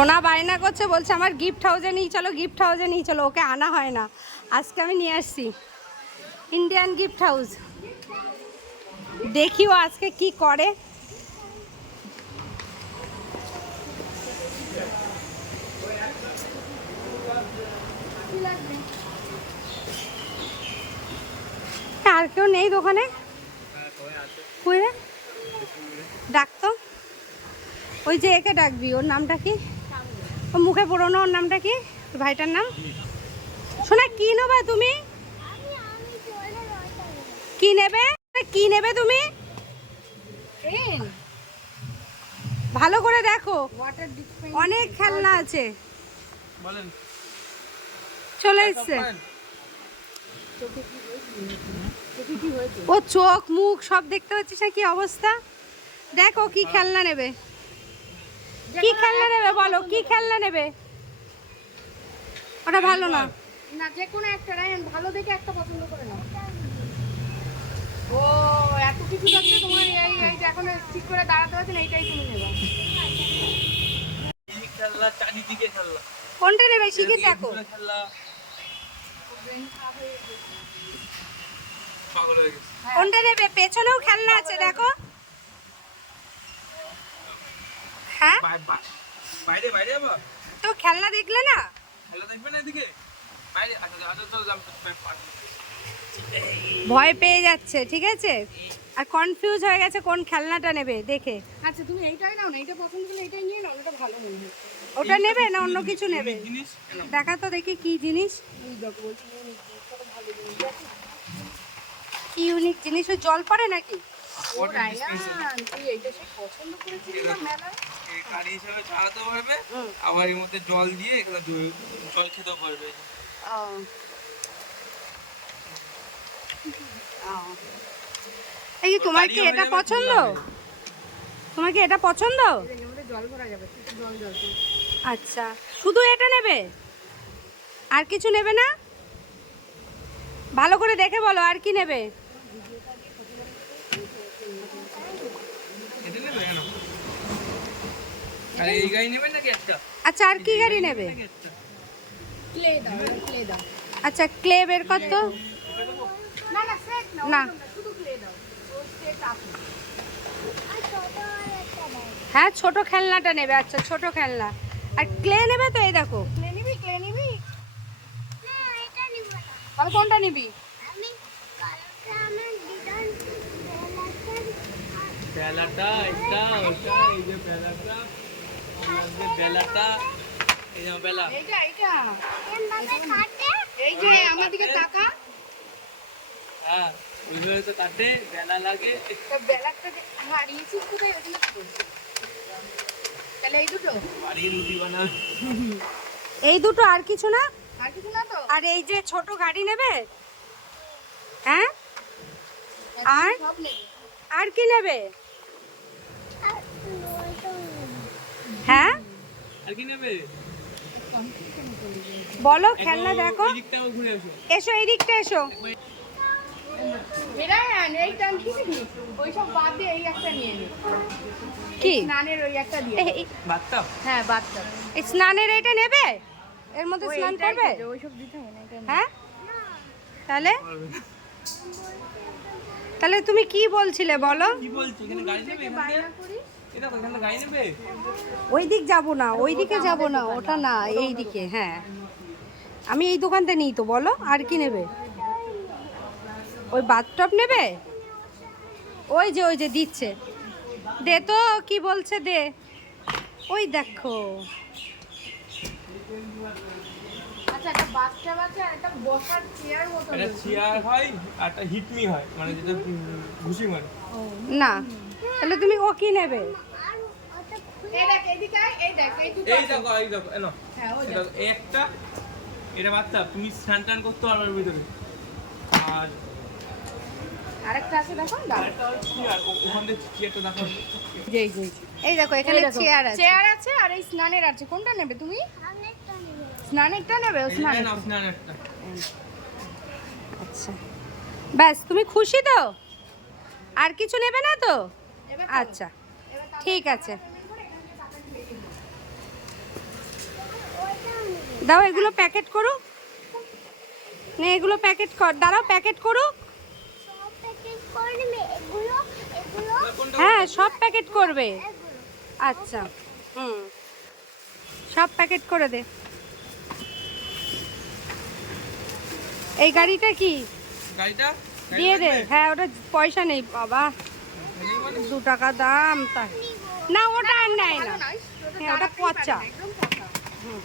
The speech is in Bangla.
সোনা বায়না করছে, বলছে আমার গিফট হাউসে নিয়ে চলো গিফট হাউসে নিয়ে চলো, ওকে আনা হয় না। আজকে আমি নিয়ে আসছি। ইন্ডিয়ান গিফট হাউস দেখিও আজকে কি করে। আর কেউ নেই দোকানে? কই রে? ডাক তো ওই যে একে ডাকবি, ওর নামটা কি? ও মুখে পুরোনো ওর নামটা কি? ভাইটার নাম? শোনা কি নেবে তুমি? কি নেবে? কি নেবে তুমি? ভালো করে দেখো। অনেক খেলনা আছে। চলে এসছে। ও চোখ মুখ সব দেখতে পাচ্ছিস না কি অবস্থা? দেখো কি খেলনা নেবে। কি খেলনা নেবে বলো? কি খেলনা নেবে? ওটা ভালো না। না যে কোনো একটা রায়ন ভালো দেখে একটা পছন্দ করে নাও। ও এত কিছু থাকতে তোমার এই এই যে এখন ঠিক করে দাঁড়াতে এইটাই তুমি নেবা। খেলনা চারিদিকে খেলনা কোনটা নেবে? শিখে দেখো খেলনা পাগল হয়ে গেছে। কোনটা নেবে? পেছনেও খেলনা আছে দেখো। হ্যাঁ? বাইরে বাইরে তো খেলনা দেখলে না? এদিকে? বাইরে ভয় পেয়ে যাচ্ছে ঠিক আছে? আর কনফিউজ হয়ে গেছে কোন খেলনাটা নেবে দেখে। আচ্ছা তুমি এইটাই নাও না এইটা পছন্দ করলে এইটাই নিয়ে নাও এটা ভালো মনে ওটা নেবে না অন্য কিছু নেবে? দেখা তো দেখি কি জিনিস। কি ইউনিক জিনিস? জল পড়ে নাকি? ও রায়ান তুই এইটা সে পছন্দ করেছিলি না মেলায়? এই হিসাবে চালাতে পারবে আবার এর মধ্যে জল দিয়ে জল খেতেও পারবে। এই যে তোমার কি এটা পছন্দ? তোমার কি এটা পছন্দ? জল ভরা যাবে জল জল। আচ্ছা শুধু এটা নেবে? আর কিছু নেবে না? ভালো করে দেখে বলো আর কি নেবে এটা নেবে কেন আরে এই গাড়ি নেবেন নাকি একটা আচ্ছা আর কি গাড়ি নেবে? ক্লে দাও ক্লে দাও। আচ্ছা ক্লে বের কর তো। না না সেট না। শুধু ক্লে দাও। ও সেট আছে। হ্যাঁ ছোট খেলনাটা নেবে আচ্ছা ছোট খেলনা। আর ক্লে নেবে তো এই দেখো। ক্লে নিবি ক্লে নিবি? তাহলে কোনটা নিবি? বেলাটা এটা ওটা এই যে যে বেলাটা এই যে বেলা। এইটা এইটা এই যে। আমার দিকে তাকা। হ্যাঁ ওইভাবে তো কাটে বেলা লাগে। বেলাটা হারিয়েছিস কোথায় ওগুলো তাহলে এই দুটো? বাড়ির রুটি বানাবে এই দুটো আর কিছু না? আর কিছু না তো? আর এই যে ছোট গাড়ি নেবে? হ্যাঁ? আর? আর কি নেবে। হ্যাঁ আর কি নেবে? বলো খেলনা দেখো। এসো এই দিকটা এসো কি? নিবি ওই সব বাদ দিয়ে এই একটা নিয়ে নি। কি? স্নানের ওই একটা দিয়ে। এই- এই- বাচ্চা হ্যাঁ নেবে? এর মধ্যে স্নান করবে? হয়। হ্যাঁ? তাহলে? তাহলে তুমি কি বলছিলে বলো? ওই দিক যাব না ওই দিকে যাব না ওটা না এই দিকে হ্যাঁ। আমি এই দোকানতে নিই তো বলো আর কি নেবে? ওই বাথটপ নেবে? ওই যে ওই যে দিচ্ছে। দে তো কি বলছে দে। ওই দেখো। আচ্ছা একটা বাচ্চা বাচ্চা আর একটা বসার চেয়ার মতো একটা চেয়ার হয় আর একটা হিটমি হয় মানে যেটা ঘুষি মারে। না তাহলে তুমি ও কি নেবে? এই দেখ এইদিকে আয়, এই দেখ এই দুটো এই দেখো এই দেখো এনো হ্যাঁ ওই এই দেখ। দেখো, এই একটা এটা বাচ্চা তুমি স্নান টান করতে পারবে ভিতরে। আর আরেকটা আছে দেখো চেয়ার ওখান থেকে চেয়ারটা দেখো যেই যেই এই দেখো এখানে চেয়ার আছে। চেয়ার আছে আর এই স্নানের আছে। কোনটা নেবে তুমি? স্নানেরটা নেবে। আচ্ছা। ব্যাস তুমি খুশি তো? আর কিছু নেবে না তো? আচ্ছা ঠিক আছে। দাও এগুলো প্যাকেট করুক না এগুলো প্যাকেট কর। দাঁড়াও প্যাকেট করুক হ্যাঁ সব প্যাকেট করবে। আচ্ছা হুম। সব প্যাকেট করে দে। এই গাড়িটা কি? দিয়ে দে। হ্যাঁ ওটা পয়সা নেই বাবা। দু টাকা দাম তা না ওটা আর নেয় না। ওটা হ্যাঁ, ওটা। পচা। হুম।